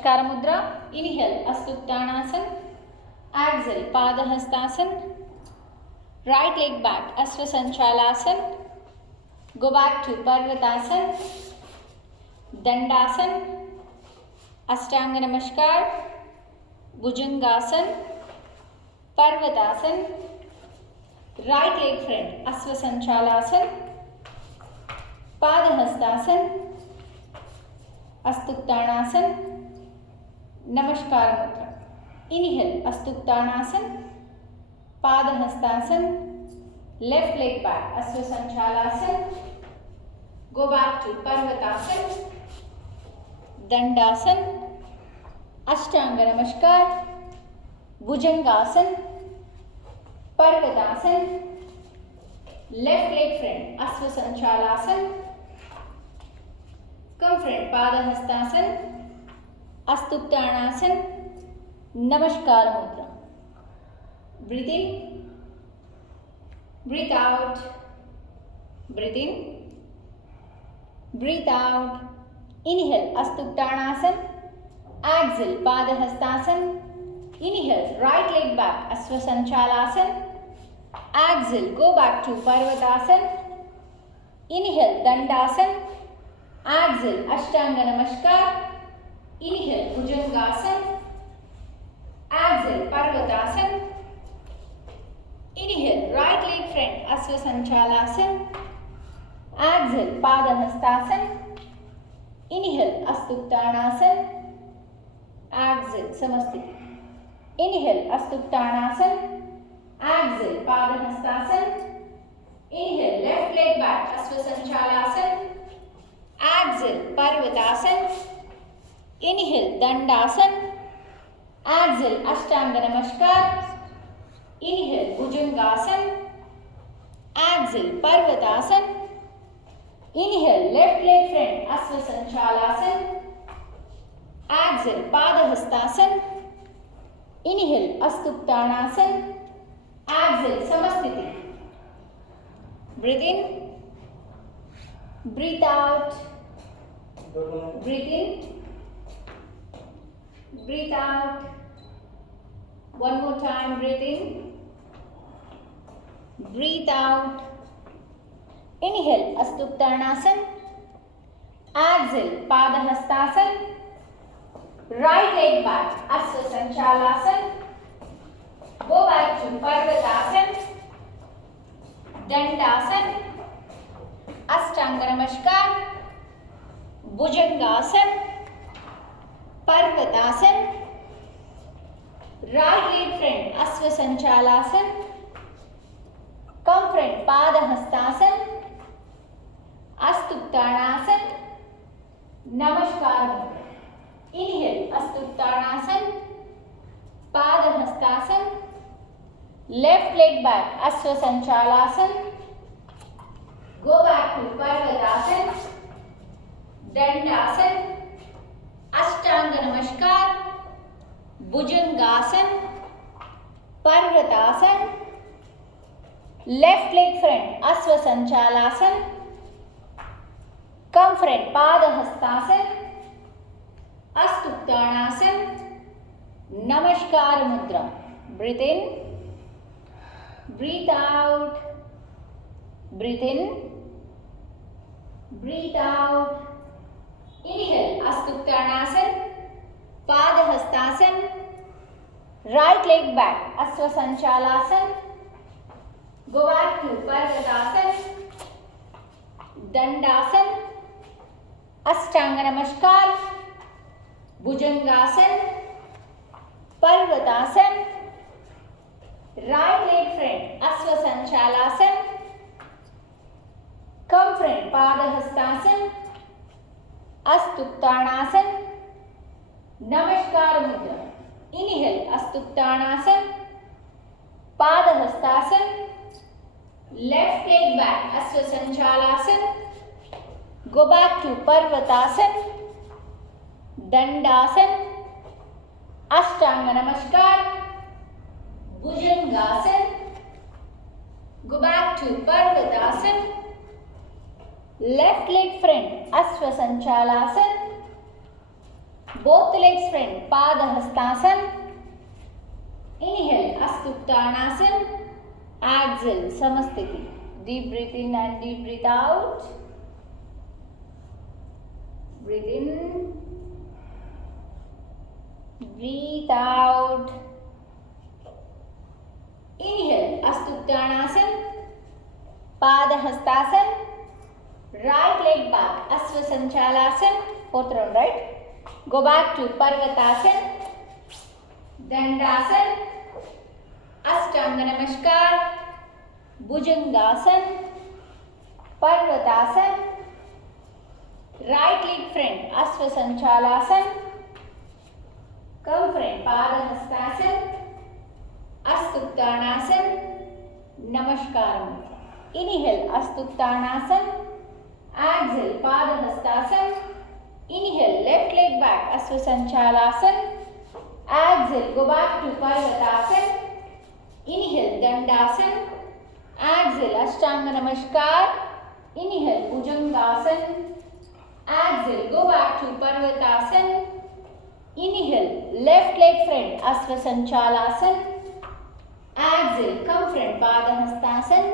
Namaskara Mudra. Inhale, Astuktanasana. Exhale, Padahastasana. Right leg back, Asvasanchalasana. Go back to Parvatasana. Dandasana. Ashtanga Namaskar. Bhujangasana. Parvatasana. Right leg front, Asvasanchalasana. Padahastasana. Astuktanasana. Namaskara Mudra. Inhale, Astuktanasana. Padahastasana. Left leg back, Asvasanchalasana. Go back to Parvatasana. Dandasana. Ashtanga Namaskar. Bhujangasana. Parvatasana. Left leg front, Asvasanchalasana. Come front, Padahastasana. Astuktanasana. Namaskara Mudra. Breathe in. Breathe out. Breathe in. Breathe out. Inhale, Astuktanasana. Exhale, Padahastasana. Inhale, right leg back, Asvasanchalasana. Exhale, go back to Parvatasana. Inhale, Dandasana. Exhale, Ashtanga Namaskar. Inhale, Bhujangasana. Exhale, Parvatasana. Inhale, right leg front, Asvasanchalasana. Exhale, Padahastasana. Inhale, Astuktanasana. Exhale, Samasthiti. Inhale, Astuktanasana. Exhale, Padahastasana. Inhale, left leg back, Asvasanchalasana. Exhale, Parvatasana. Inhale, Dandasana. Exhale, Ashtanga Namaskar. Inhale, Bhujangasana. Exhale, Parvatasana. Inhale, left leg front, Asvasanchalasana. Exhale, Padahastasana. Inhale, Astuktanasana. Exhale, Samasthiti. Breathe in. Breathe out. Breathe in. Breathe out. One more time, breathe in. Breathe out. Inhale, Astuktanasana. Exhale, Padahastasana. Right leg back, Asvasanchalasana. Go back to Parvatasana. Dandasana. Ashtanga Namaskar. Bhujangasana. Parvatasana. Right leg front, Asvasanchalasana. Come front, Padahastasana. Astuktanasana. Namaskara Mudra. Inhale, Astuktanasana. Padahastasana. Left leg back, Asvasanchalasana. Go back to Parvatasana. Dandasana. Ashtanga Namaskar. Bhujangasana. Parvatasana. Left leg front, Asvasanchalasana. Come front, Padahastasana. Astuktanasana. Namaskara Mudra. Breathe in. Breathe out. Breathe in. Breathe out. Inhale, Astuktanasana. Padahastasana. Right leg back, Asvasanchalasana. Go back to Parvatasana. Dandasana. Ashtanga Namaskar. Bhujangasana. Parvatasana. Right leg front, Asvasanchalasana. Come front, Padahastasana. Astuktanasana. Namaskara Mudra. Inhale, Astuktanasana. Padahastasana. Left leg back, Asvasanchalasana. Go back to Parvatasana. Dandasana. Ashtanga Namaskar. Bhujangasana. Go back to Parvatasana. Left leg front, Asvasanchalasana. both legs front, Padahastasana. Inhale, Astuttanasana. Exhale, Samasthiti. Deep breath in and deep breath out. Breathe in. Breathe out. Inhale, Astuttanasana. Padahastasana. Right leg back, Asvasanchalasana. Fourth round, right? Go back to Parvatasana. Dandasana. Ashtanga Namaskar. Bhujangasana. Parvatasana. Right leg front, Asvasanchalasana. Come front, Padahastasana. Astuttanasana. Namaskaram. Inhale, Astuttanasana. Exhale, Padahastasana. Inhale, left leg back, Asvasanchalasana. Exhale, go back to Parvatasana. Inhale, Dandasana. Exhale, Ashtanga Namaskar. Inhale, Bhujangasana. Exhale, go back to Parvatasana. Inhale, left leg front, Asvasanchalasana. Exhale, come front, Padahastasana.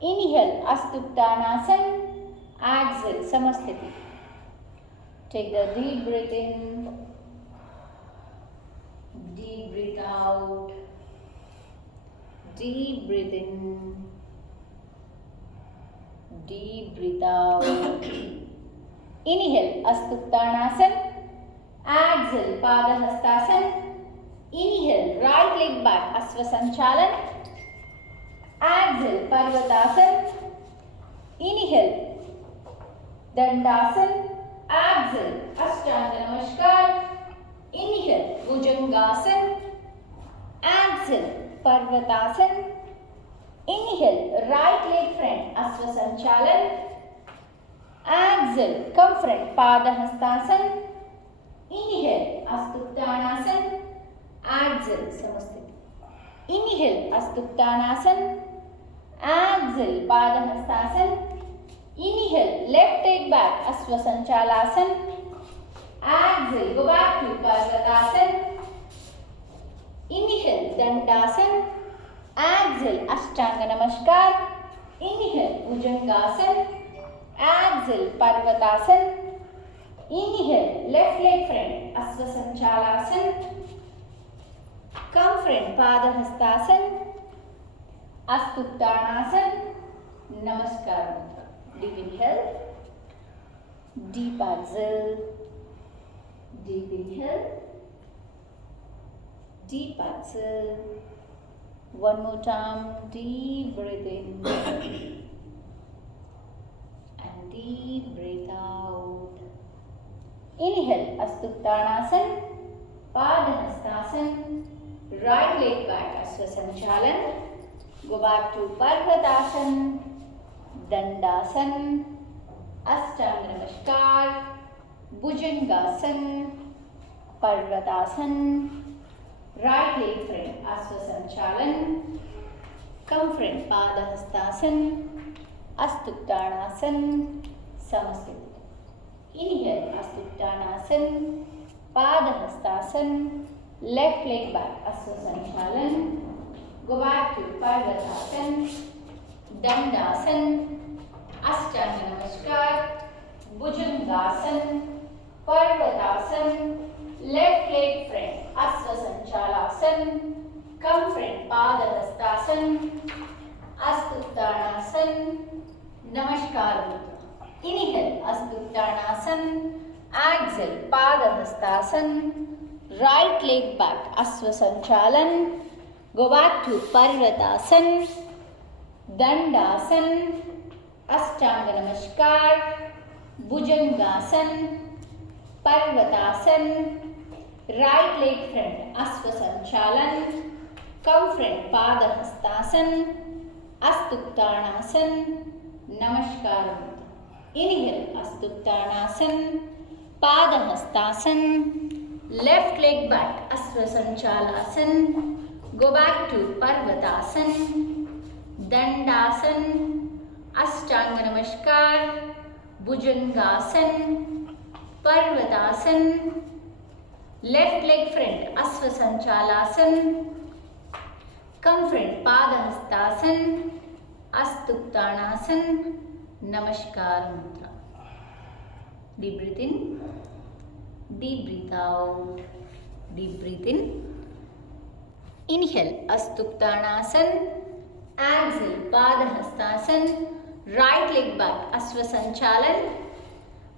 Inhale, Astuttanasana. Exhale, Samasthiti. Take the deep breath in, deep breath out, deep breath in, deep breath out. Inhale, Astuttanasana. Exhale, Padahastasana. Inhale, right leg back, Asvasanchalan. Exhale, Parvatasana. Inhale, Dandasana. Exhale, Ashtanga Namaskar. Inhale, Bhujangasana. Exhale, Parvatasana. Inhale, right leg front, Asvasanchalan. Exhale, come front, Padahastasana. Inhale, Astuttanasana. Exhale, Samasthiti. Inhale, Astuttanasana. Exhale, Padahastasana. Inhale, left leg back, Asvasanchalasana. Exhale, go back to Parvatasana. Inhale, Dandasana. Exhale, Ashtanga Namaskar. Inhale, Bhujangasana. Exhale, Parvatasana. Inhale, left leg front, Asvasanchalasana. Come front, Padahastasana. Astuttanasana. Namaskar. Deep inhale. Deep exhale. Deep inhale. Deep exhale. One more time. Deep breath in. And deep breath out. Inhale, Astuttanasana. Padahastasana. Right leg back, Asvasanchalan. Go back to Parvatasana. Dandasana. Ashtanga Namaskar. Bhujangasana. Parvatasana. Right leg front, Asvasanchalan. Come front, Padahastasana. Astuttanasana. Samasthiti. Inhale, Astuttanasana. Padahastasana. Left leg back, Asvasanchalan. Go back to Parvatasana. Dandasana. Ashtanga Namaskar. Bhujangasana. Parvatasana. Left leg front, Asvasanchalasana. Come front, Padahastasana. Astuttanasana. Namaskar. Inhale, Astuttanasana. Exhale, Padahastasana. Right leg back, Asvasanchalan. Go back to Parvatasana. Dandasana. Ashtanga Namaskar. Bhujangasana. Parvatasana. Right leg front, Asvasanchalan. Come front, Padahastasana. Astuttanasana. Namaskar. Inhale, Astuttanasana. Padahastasana. Left leg back, Asvasanchalasana. Go back to Parvatasana. Dandasana. Ashtanga Namaskar. Bhujangasana. Parvatasana. Left leg front, Asva Sanchalasan. Come front, Padahastasana, Astuktanasana, Namaskar Mudra. Deep breath in, deep breath out, deep breath in. Inhale, Astuktanasana, exhale, Padahastasana, right leg back, Asva Sanchalan.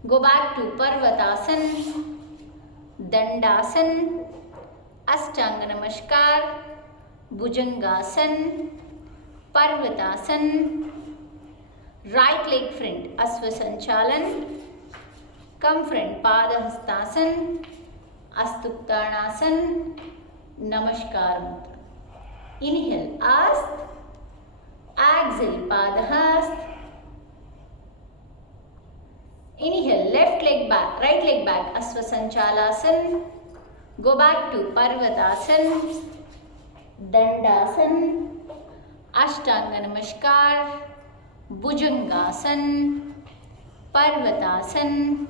Go back to Parvatasana, Dandasana, Ashtanga Namaskar, Bhujangasana, Parvatasana, right leg front, Asva Sanchalan. Come front, Padahastasana, Astuktanasana, Namaskar Mudra. Inhale, Ast, exhale, Padahast. Inhale, left leg back, right leg back, Asva Sanchalasana. Go back to Parvatasana, Dandasana, Ashtanga Namaskar, Bhujangasana, Parvatasana,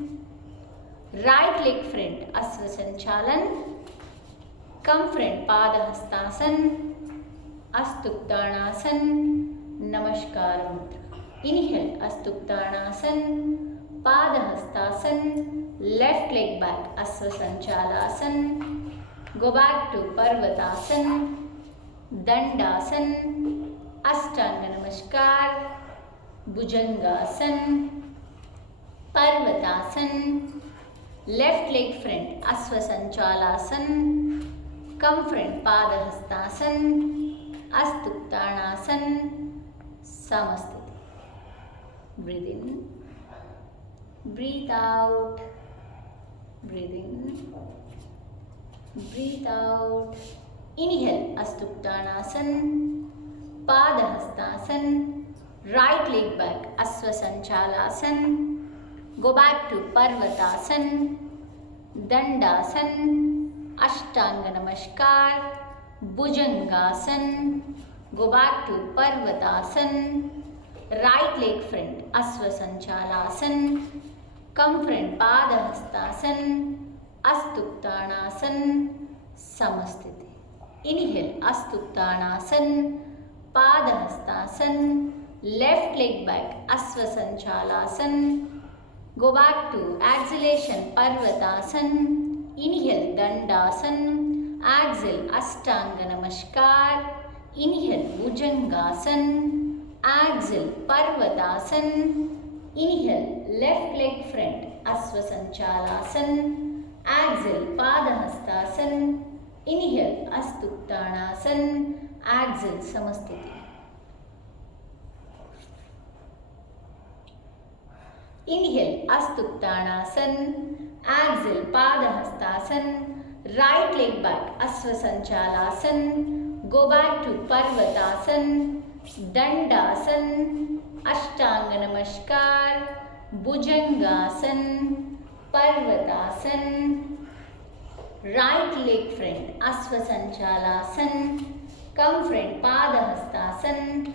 right leg front, Asva Sanchalan. Come front, Padahastasana, Astuktanasana, Namaskar Mudra. Inhale, Astuktanasana, Padahastasana, left leg back, Asva Sanchalasana. Go back to Parvatasana, Dandasana, Ashtanga Namaskar, Bhujangasana, Parvatasana, left leg front, Asva Sanchalasana. Come front, Padahastasana, Astuktanasana, Samasthiti. Breathe in, breathe out, breathe in, breathe out. Inhale, Astuktanasana, Padahastasana, right leg back, Asva Sanchalasana. Go back to Parvatasana, Dandasana, Ashtanga Namaskar, Bhujangasana. Go back to Parvatasana, right leg front, Asva Sanchalasana. Come front, Padahastasana, Astuktanasana, Samasthiti. Inhale, Astuktanasana, Padahastasana, left leg back, Asva Sanchalasana. Go back to exhalation, Parvatasana. Inhale, Dandasana. Exhale, Ashtanga Namaskar. Inhale, Bhujangasana. Exhale, Parvatasana. Inhale, left leg front, Asva Sanchalasana. Exhale, Padahastasana. Inhale, Astuktanasana. Exhale, Samasthiti. Inhale, Astuktanasana. Exhale, Padahastasana. Right leg back, Asva Sanchalasana. Go back to Parvatasana, Dandasana, Ashtanga Namaskar, Bhujangasana, Parvatasana. Right leg front, Asva Sanchalasana. Come front, Padahastasana,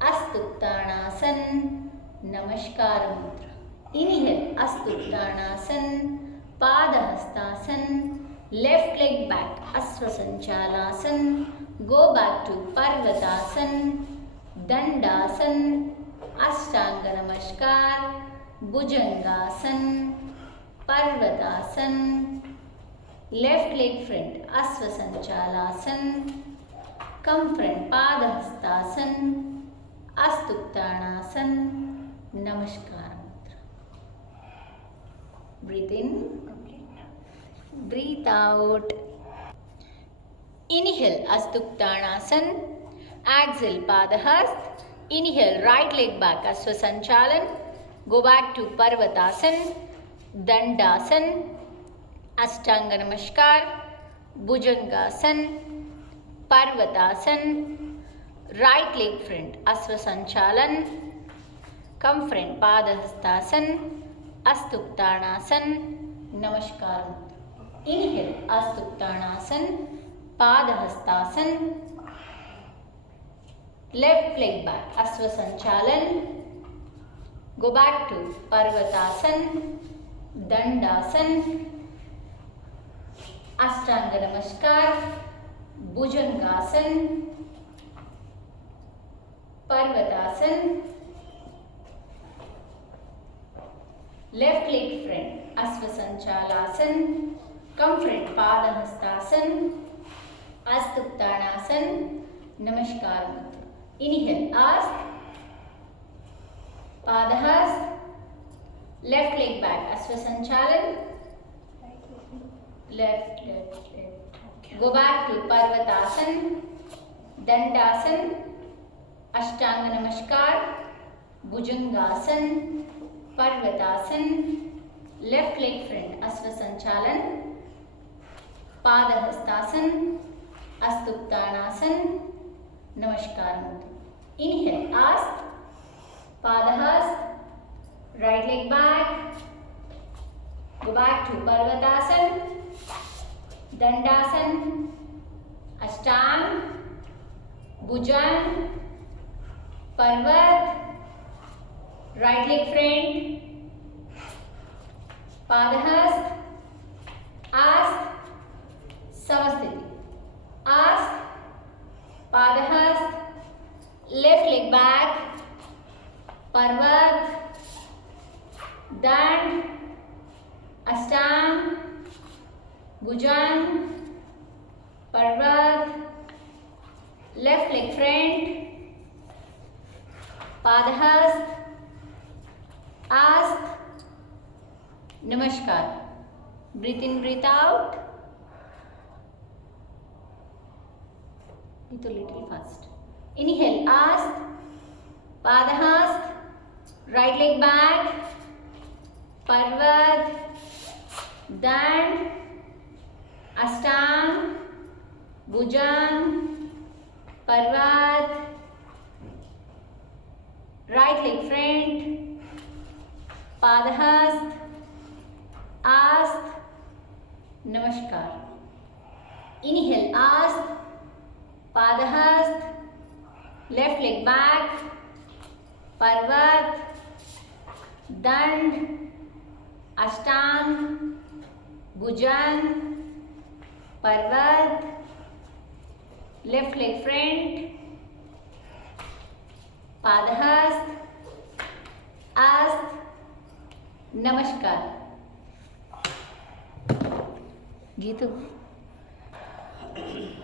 Astuktanasana, Namaskar Mudra. Inhale, Astuktanasana, Padahastasana. Left leg back, Asva Sanchalasana. Go back to Parvatasana, Dandasana, Ashtanga Namaskar, Bhujangasana, Parvatasana. Left leg front, Asva Sanchalasana. Come front, Padahastasana, Astuktanasana, Namaskar Mudra. Breathe in, breathe out. Inhale, Astuktanasana. Exhale, Padahast. Inhale, right leg back, Asva Sanchalan. Go back to Parvatasana, Dandasana, Ashtanga Namaskar, Bhujangasana, Parvatasana. Right leg front, Asva Sanchalan. Come front, Padahastasana, Astuktanasana, Namaskar. Inhale, Astuktanasana, Padahastasana. Left leg back, Asva Sanchalan. Go back to Parvatasana, Dandasana. Ashtanga Namaskar, Bhujangasana, Parvatasana, left leg front Ashwasanchalasana, come front Padahastasana, अस्त Uttanasana, Namaskar Mudra. Inhale अस्त, Padahasta, left leg back Ashwasanchalan, left. Go back to Parvatasan, Dandasan, Ashtanga Namaskar, Bhujangasan, Parvatasan, left leg front Asvasanchalan, Padahastasan, Astuttanasan, Namaskar Mudra. Inhale, Ast, Padahast, right leg back, go back to Parvatasan, Dandasan, Ashtang, Bhujan, Parvat, right leg front, Padahast, Ast, Samasthiti, Ast, Padahast, left leg back, Parvat, Dand, Ashtang, Bhujan, Parvat, left leg front, Padahast, Ast, Namaskar. Breathe in, breathe out. It a little fast. Inhale, Ast, Padahast, right leg back, Parvat, Dand, Ashtang, Bhujan, Parvat, right leg front, Padahast, Ast, Namaskar. Inhale, Ast, Padahast, left leg back, Parvat, Dand, Ashtang, Bhujan, Parvat, left leg front, Padahast, Ast, Namaskar. Geetu.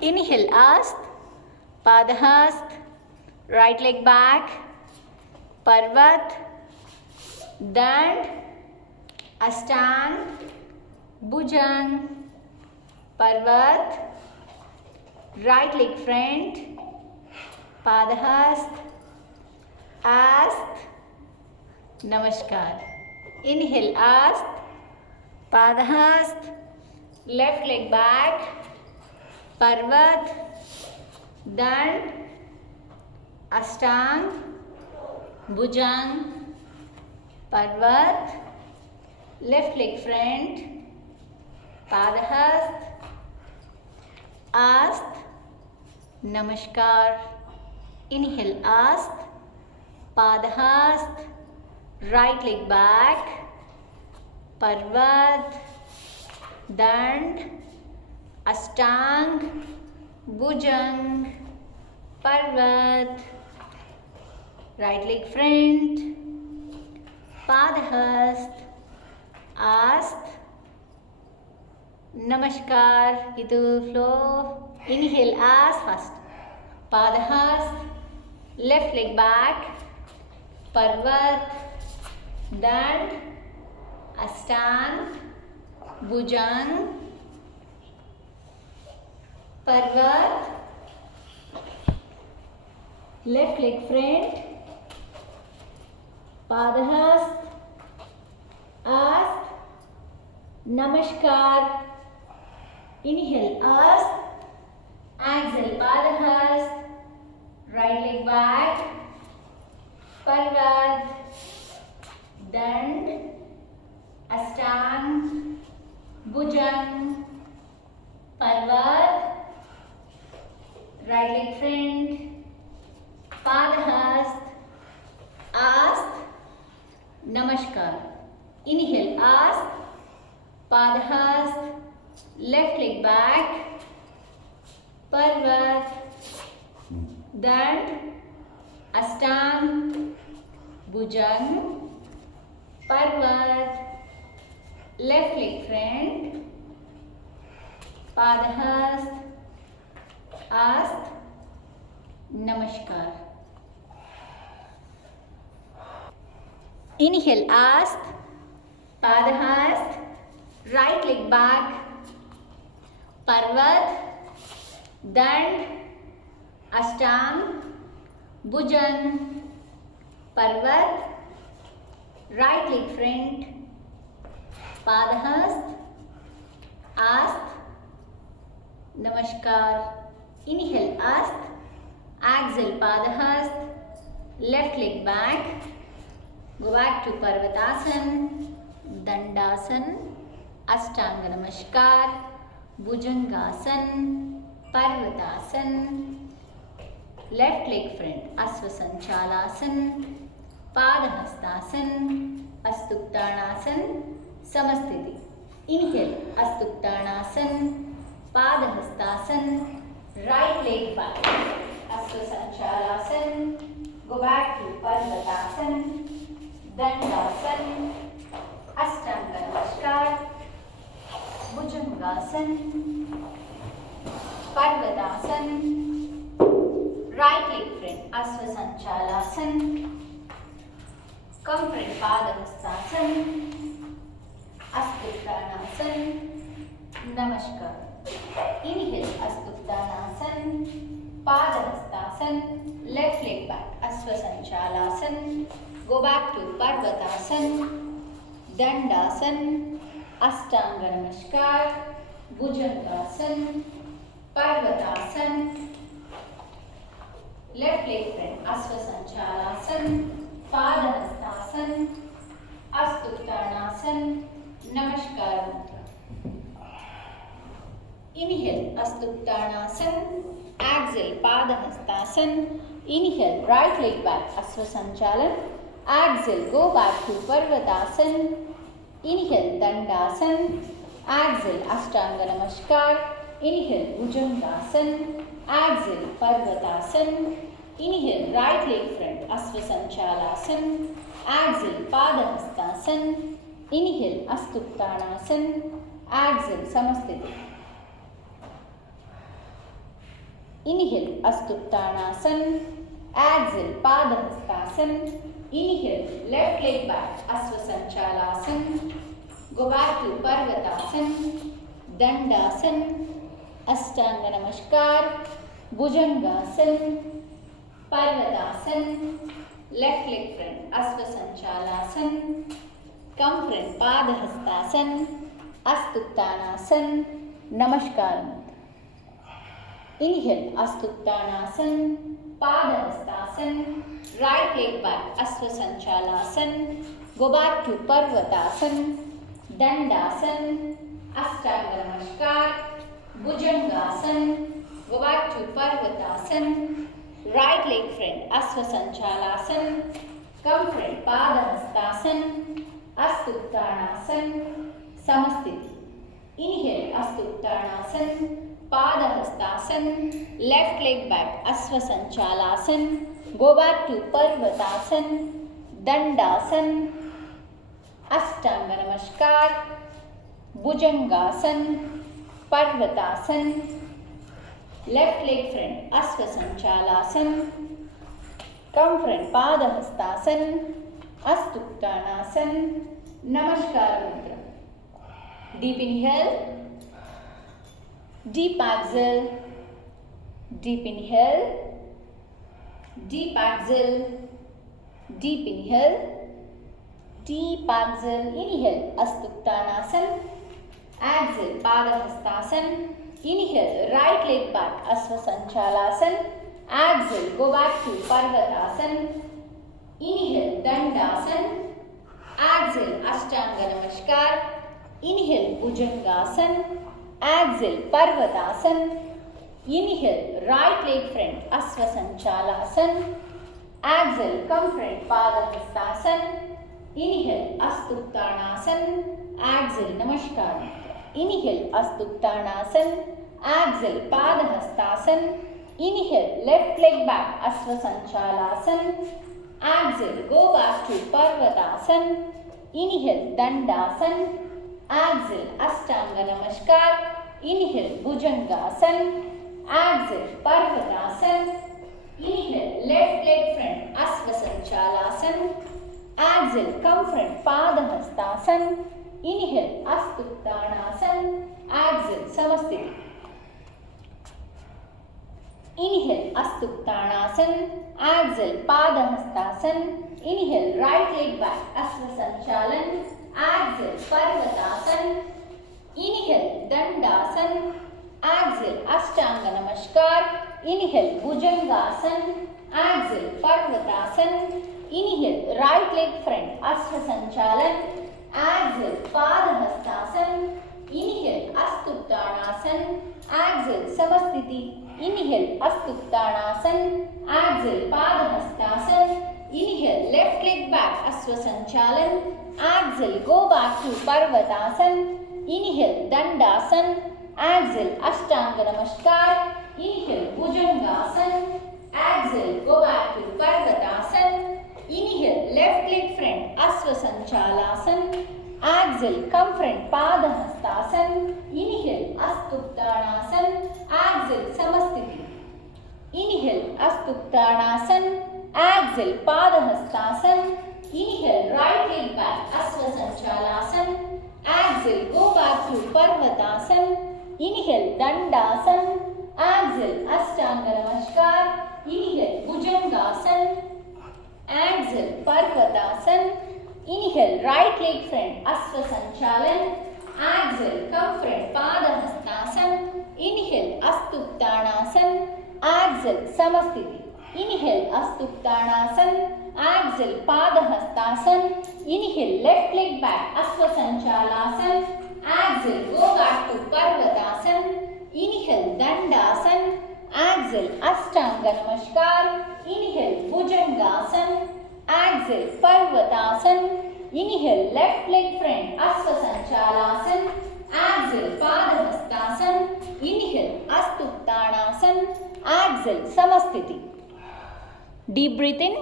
Inhale, Ast, Padahast, right leg back, Parvat, Dand, Ashtang, Bhujan, Parvat, right leg front, Padahast, Ast, Namaskar. Inhale, Ast, Padahast, left leg back, Parvat, Dand, Ashtang, Bhujan, Parvat, left leg front, Padahast, Ast, Namaskar. Inhale, Ast, Padahast, right leg back, Parvat, Dand, Ashtang, Bhujan, Parvat, right leg front, Padahast, Ast, Namaskar. Itu flow. Inhale, Ast first. Padahast, left leg back, Parvat, Dand, Ashtang, Bhujan, Parvat, left leg front, Padahast, Ast, Namaskar. Inhale, Ast, exhale, Padahast, right leg back, Parvat, Dand, Ashtang, Bhujan, Parvat, right leg front, Padahast, Ast, Namaskar. Inhale, Ast, Padahast, left leg back, Parvat, Dand, Ashtang, Bhujang, Parvat, left leg front, Padhast, Ast, Namaskar. Inhale Ast, Padhast, right leg back, Parvat, Dand, Ashtang, Bhujang, Parvat, right leg front, Padhast, Ast, Namaskar. Inhale Ast, exhale Padhast, left leg back, go back to Parvatasana, Dandasan, Ashtanga Namaskar, Bhujangasan, Parvatasan, left leg front, Asvasanchalasan, Padhastasan, Astuktanasan, Samasthiti. Inhale Astuktanasan, Padhastasan, right leg back, Asvasanchalasan, go back to Parvatasan, Dandasan, Ashtanga Namaskar, Bhujangasan, Parvatasan, right leg front, Asvasanchalasan, come front, Padhastasan, Astuktanasan, Namaskar. Inhale Astuktanasan, Padhastasan, left leg back, Asvasanchalasan, go back to Parvatasan, Dandasan, Ashtanga Namaskar, Bhujangasan, Parvatasan, left leg front, Asvasanchalasan, Padhastasan, Astuktanasan, Namaskar. Inhale Astuktanasan, exhale Padhastasan, inhale right leg back, Asvasanchalan, exhale go back to Parvatasan, inhale Dandasan, exhale Ashtanga Namaskar, inhale Bhujangasan, exhale Parvatasan, inhale right leg front, Asvasanchalasan, exhale Padhastasan, inhale Astuktanasan, exhale Samasthiti. Inhale Astuktanasan, exhale Padhastasan, inhale left leg back, Asvasanchalasan, go back to Parvatasan, Dandasan, Ashtanga Namaskar, Bhujangasan, Parvatasan, left leg front, Asvasanchalasan, come front, Padhastasan, Astuktanasan, Namaskar. Inhale Astuktanasan, Padhastasan, right leg back, Asvasanchalasan, go back to Parvatasan, Dandasan, Ashtanga Namaskar, Bhujangasan, go back to Parvatasan, right leg front, Asvasanchalasan, come front, Padhastasan, Astuktanasan, Samasthiti. Inhale Astuktanasan, Padhastasan, left leg back, Asvasanchalasan, go back to Parvatasan, Dandasan, Ashtanga Namaskar, Bhujangasan, Parvatasan, left leg front, Asvasanchalasan, come front, Padhastasan, Astuktanasan, Namaskar Mudra. Deep inhale, deep exhale, deep inhale, deep exhale, deep inhale, deep exhale. Inhale Astuktanasan, exhale Padhastasan, inhale right leg back, Asvasanchalasan, exhale go back to Parvatasan, inhale Dandasan, exhale Ashtanga Namaskar, inhale Bhujangasan, exhale Parvatasan, inhale right leg front, Asvasanchalasan, exhale come front, Padhastasan, inhale Astuktanasan, exhale Namaskar. Inhale, Astuttanasana. Exhale, Padahastasana. Inhale, left leg back, Asvasanchalasana. Exhale, go back to Parvatasana. Inhale, Dandasana. Exhale, Ashtanga Namaskar. Inhale, Bhujangasana. Exhale, Parvatasana. Inhale, left leg front, Asvasanchalasana. Exhale, come front, Padahastasana. Inhale, Astuttanasana. Exhale, Samasthiti. Inhale, Astuttanasana. Exhale, Padahastasana. Inhale, right leg back, Asvasanchalan. Exhale, Parvatasana. Inhale, Dandasana. Exhale, Ashtanga Namaskar. Inhale, Bhujangasana. Exhale, Parvatasana. Inhale, right leg front, Asvasanchalan. Exhale, Padahastasana. Inhale, Astuttanasana. Exhale, Samasthiti. Inhale, Astuttanasana. Exhale, Padahastasana. Inhale, left leg back, Asvasanchalan. Exhale, go back to Parvatasana. Inhale, Dandasana. Exhale, Ashtanga Namaskar. Inhale, Bhujangasana. Exhale, go back to Parvatasana. Inhale, left leg front, Asvasanchalasana. Exhale, come front, Padahastasana. Inhale, Astuttanasana. Exhale, Samasthiti. Inhale, Astuttanasana. Exhale, Padahastasana. Inhale, right leg back, Asvasanchalasana. Exhale, go back to Parvatasana. Inhale, Dandasana. Exhale, Ashtanga Namaskar. Inhale, Bhujangasana. Exhale, Parvatasana. Inhale, right leg front, Asvasanchalan. Exhale, come front, Padahastasana. Inhale, Astuttanasana. Exhale, Samasthiti. Inhale, Astuttanasana. Exhale, Padahastasana. Inhale, left leg back, Asvasanchalasana. Exhale, go back to Parvatasana. Inhale, Dandasana. Exhale, Ashtanga Namaskar. Inhale, Bhujangasana. Exhale, Parvatasana. Inhale, left leg front, Asvasanchalasana. Exhale, Padahastasana. Inhale, Astuttanasana. Exhale, Samasthiti. Deep breath in.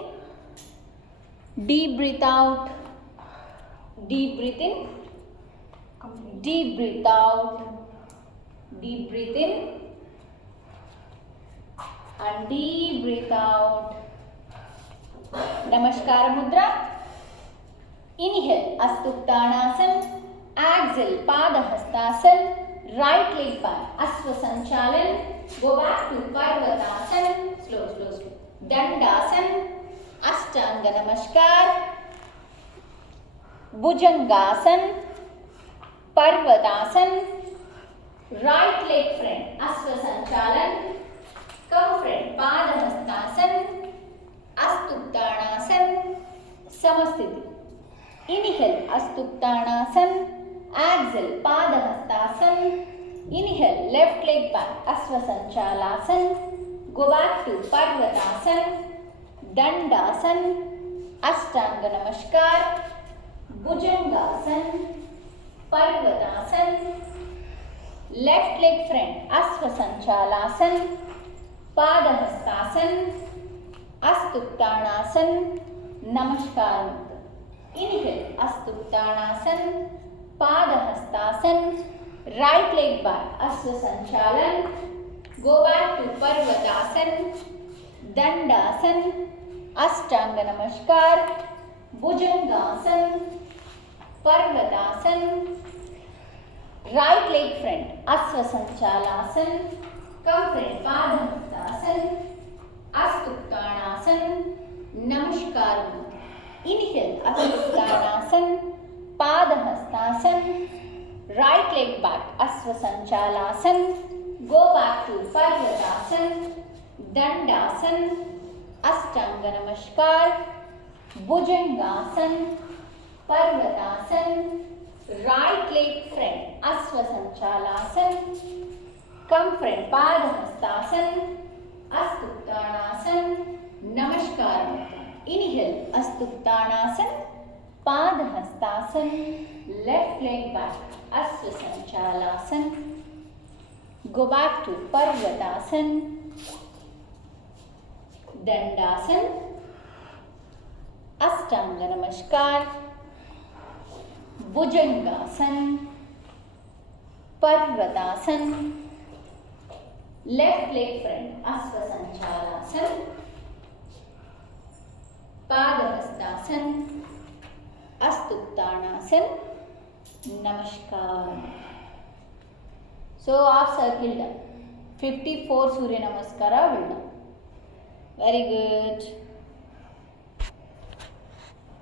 Deep breath out. Deep breath in. Deep breath out. Deep breath in. And deep breath out. Namaskara Mudra. Inhale, Astuttanasana. Exhale, Padahastasana. Right leg back, Asvasanchalan. Go back to Parvatasana. Slow. Dandasana. Ashtanga Namaskar. Bhujangasana. Parvatasana. Right leg front, Asvasanchalan. Come front, Padahastasana. Astuttanasana. Samasthiti. Inhale, Astuttanasana. Exhale, Padahastasana. Inhale, left leg back, Asvasanchalasana. Go back to Parvatasana. Dandasana. Ashtanga Namaskar. Bhujangasana. Parvatasana. Left leg front, Asvasanchalasana. Padahastasana. Astuttanasana. Namaskar. Inhale, Astuttanasana. Padahastasana. Right leg back, Asvasanchalan. Go back to Parvatasana. Dandasana. Ashtanga Namaskar. Bhujangasana. Parvatasana. Right leg front, Asvasanchalasana. Come front, Padahastasana. Astuttanasana. Namaskar. Inhale, Astuttanasana. Padahastasana. Right leg back, Asvasanchalasana. Go back to Parvatasana. Dandasana. Ashtanga Namaskar. Bhujangasana. Parvatasana. Right leg front, Asvasanchalasana. Come front, Padahastasana. Astuttanasana. Namaskar. Inhale, Astuttanasana. Padahastasana. Left leg back. Asvasanchalasan. Go back to Parvatasan, Dandasan, Ashtanga Namaskar, Bhujangasan, Parvatasan, left leg front, Asvasanchalasan, Padahastasana, Astuttanasan, Namaskar. So half circle done. 54 Surya Namaskara will done. Very good.